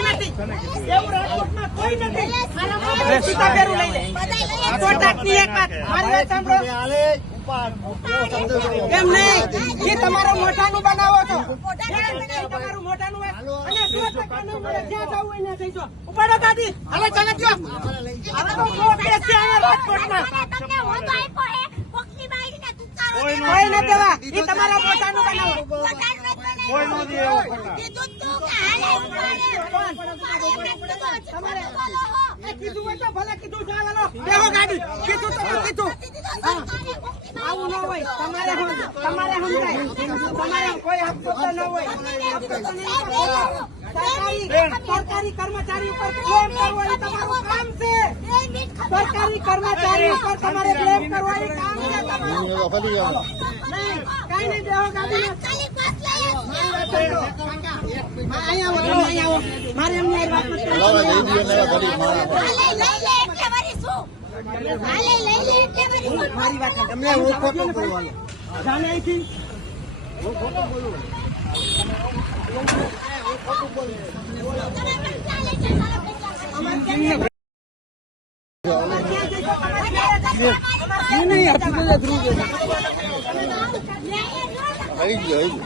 કોઈ નથી એવું રાજકોટમાં કોઈ નથી સીતા પેરું લઈ લે કોટાકની એક વાત મારી વાત સાંભળો એમ નહીં એ તમારો મોઢાનું બનાવો છો તમારું મોઢાનું અને 100% ન મળે જ્યાં જવું હોય ત્યાં જઈજો ઉપાડો ગાડી હવે ચાલે જો હવે તો સો કેસ છે અહીંયા રાજકોટમાં તમને હોતો આપ્યો હે કોકની બાઈડીને તુકારો કોઈ ન દેવા એ તમારા મોઢાનું બનાવો કોઈ ન દે કીધું તું કે હાલે તમારે કીધું હોય તો ભલે કીધું ચાલો બેહો ગાડી કીધું તો કીધું આવું ન હોય તમારે સમજાય તમારે કોઈ હક્કો ન હોય સરકારી કર્મચારી ઉપર બ્લેમ કરવો એ તમારું કામ છે સરકારી કર્મચારી ઉપર તમારે બ્લેમ કરવો એ કામ છે તમારું કઈ નહીં બેહો ગાડી અહીંયા મારે એમને વાત મારી વાત તમને હું ખોટું બોલવાનું જાણે અહીંથી હું ખોટું બોલું